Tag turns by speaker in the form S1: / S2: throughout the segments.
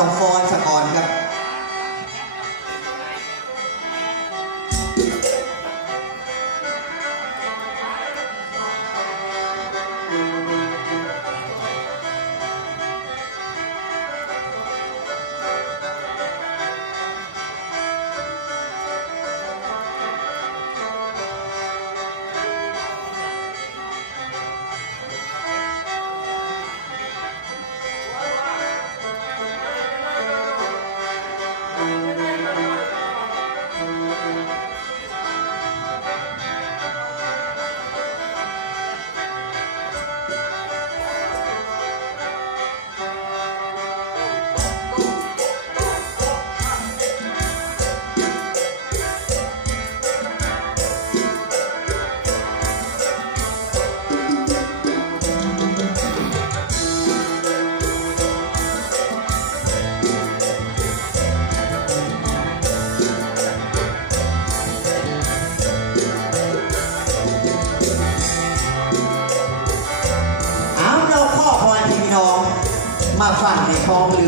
S1: ต้องฟอนสะกอนครับ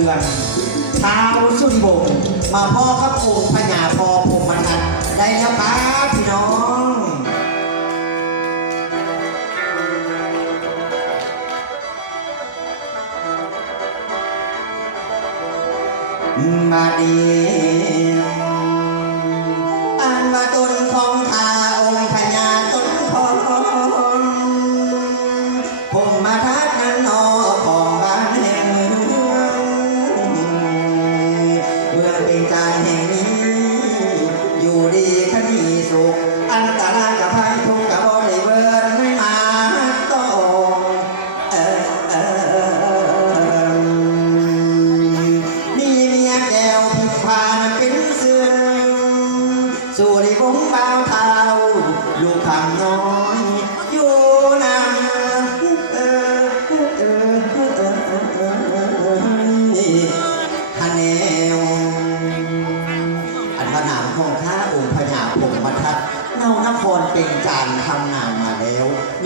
S1: คลองเช้าสุนบงมาพ่อกับองค์พญาพอพรหมทัดได้แล้วครับพี่น้องมาดี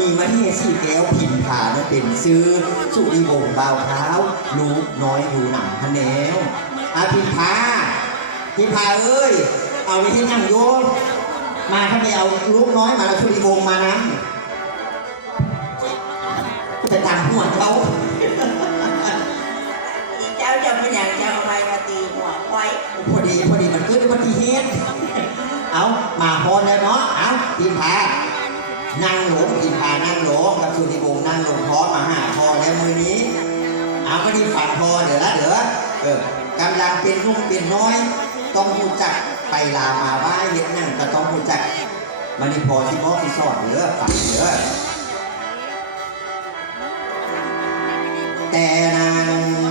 S1: มีมณีสีแก้วพิมพานั้นเป็นซื้อ สุริวงศ์บ่าวเท้าลูกน้อยอยู่หนังพะแนวอาพิมพาพิมพาเอ้ย เอาไปที่นั่งโยมมาถ้าไม่เอาลูกน้อยมาแล้วสุริวงศ์มานะจะตามหัวเขา
S2: เจ้าจะเป็นอย่างเจ้าอะไรมาตีหัวควาย
S1: พอดีพอดีมันเกิดอุบัติเหตุเอามาพอแล้วเนาะเอาพิมพา นั่งหลงพิมพานั่งหลงกับสุริวงนั่งหลงพร้อมมาหาพอแล้วมือนี้เอาไม่ได้ฝันพอเดี๋ยวละเดี๋ยวเออกำลังเป็นนุ่มเป็นน้อย ต้องรู้จักไปลามาบ้ายเห็นนั่งก็ต้องรู้จักมันนี่พอที่มอที่สอดเด้อฝันเด้อแต่นาง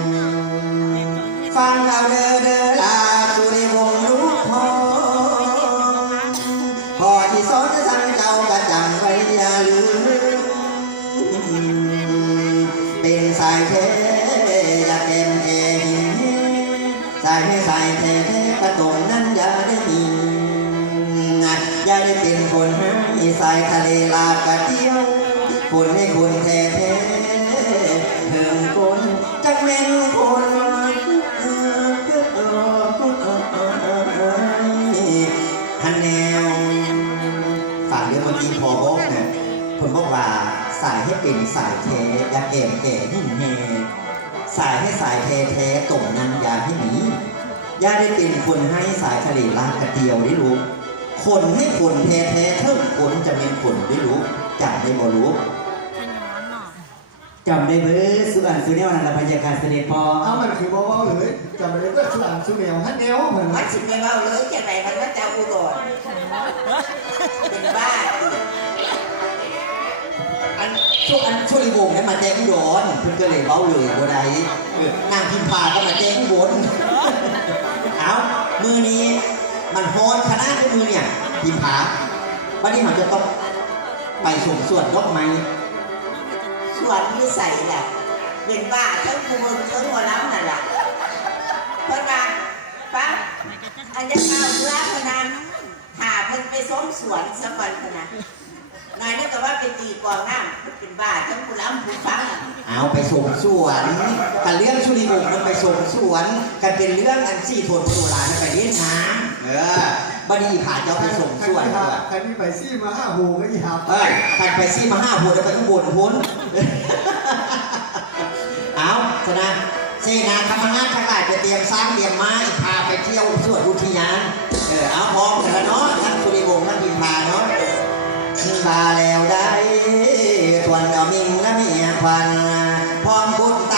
S1: ก่แก่ยิ่งแฮสายให้สายแท้แท้ตรงนั้นอย่าให้หนีอย่าได้เป็นคนให้สายทะเลลากกระเดียวได้รู้คนให้คนแท้แท้เท่าคนจะเป็นคนได้รู้จับได้บ่รู้
S3: จำได้เบ้อสุอันสุเนวนันละพยากาศเสด็จพอ
S4: เอามันคือบอกว่าเลยจำเลยว่าสุอันสุเหนียวฮันแนวเหมือน
S2: มั
S4: ว่า
S2: นสิไม่เล่าเลยจากไหนมันก็เจ้าอุดรเป็นบ้า
S1: อัน ช่วงอันช่วงรีวงนั้มาแจ้งย้อนเพิ่นก็เลยเบ้าเลยบ่ได้นางพิมพาก็มาแจ้งบนเอามือนี้มันโหดขนาดในมือเนี่ยพิมพาวันนี้เราจะต้องไปส่งส่วนดอกไม้
S2: ส่วนนิสัยแหละเป็นบ้าทั้งคูมืองทั้งหัวล้ำนั่นแหละเพราะว่าปั๊บอันจะเข้าเมื่อพนันหาเพิ่นไปส้มสวนสัน ไปตีกองน้ำเป็นบ้าทั้งผู้ล้ำผู้ฟัง
S1: เอาไปส่งสวนกันเรื่องสุริบุกมันไปส่งสวนกันเป็นเรื่องอันสี่โทนผู้ลาไปเลี้ยงหางเออบัดีผ่านเจ้าไปส่งสวนวย
S4: ใครมีไปซี่มาห้าหูก็ยี่า
S1: เอ้ใครไปซี่มาห้าหูแล้วไปข้างบนพ้นเอาชนะเสนาธรรมนาทั้งหลายไปเตรียมสร้างเตรียมไม้พาไปเที่ยวสวนอุทยาน เออเอาพร้อมกันเนาะท่านสุริวงศ์ทั้นพิมพาเนาะ บาแล้วได้ทวนเอามิงนะเมียควันพร้อมบุญต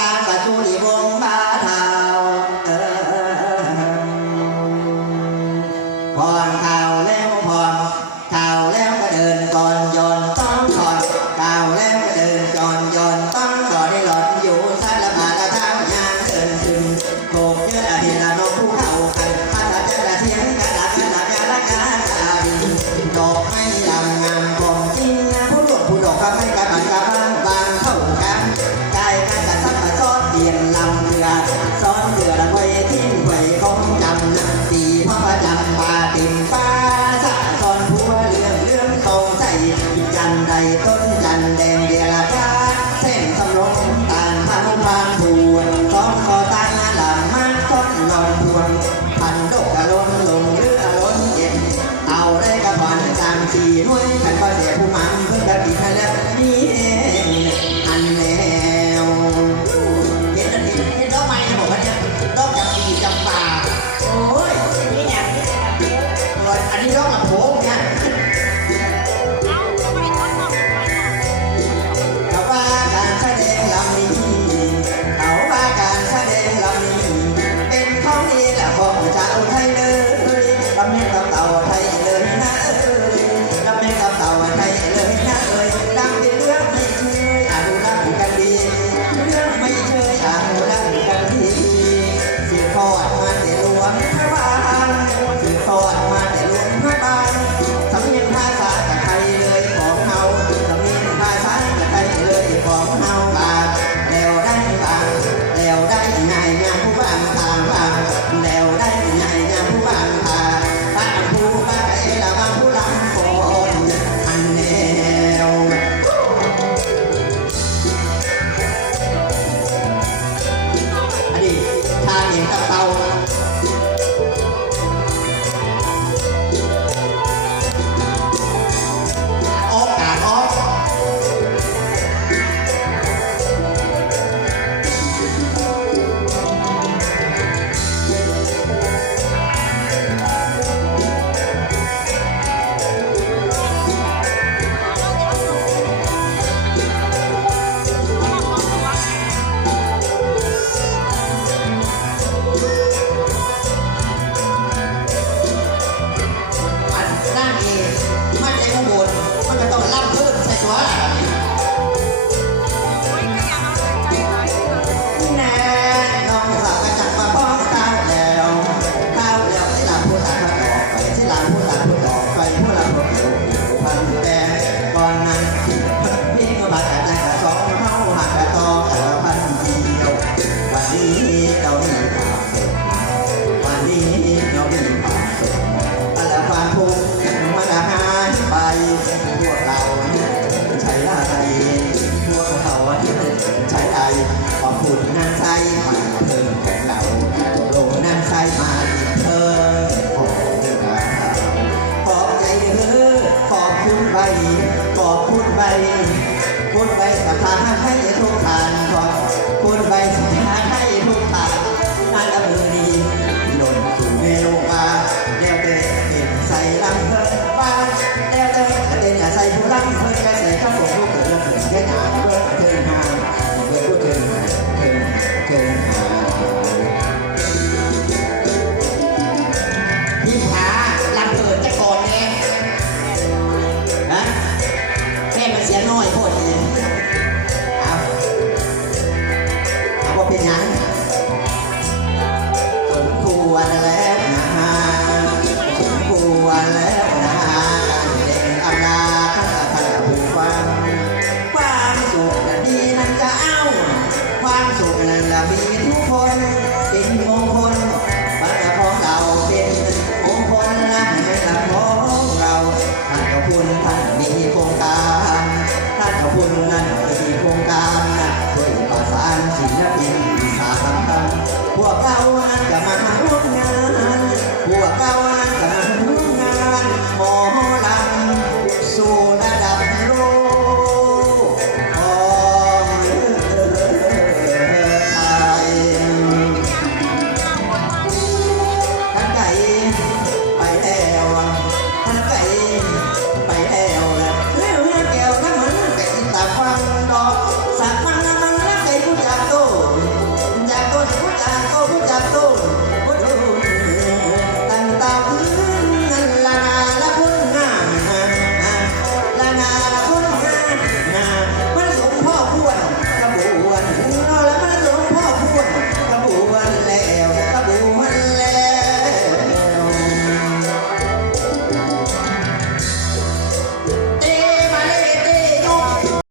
S1: ในต้น Ai, tá, tá, tá.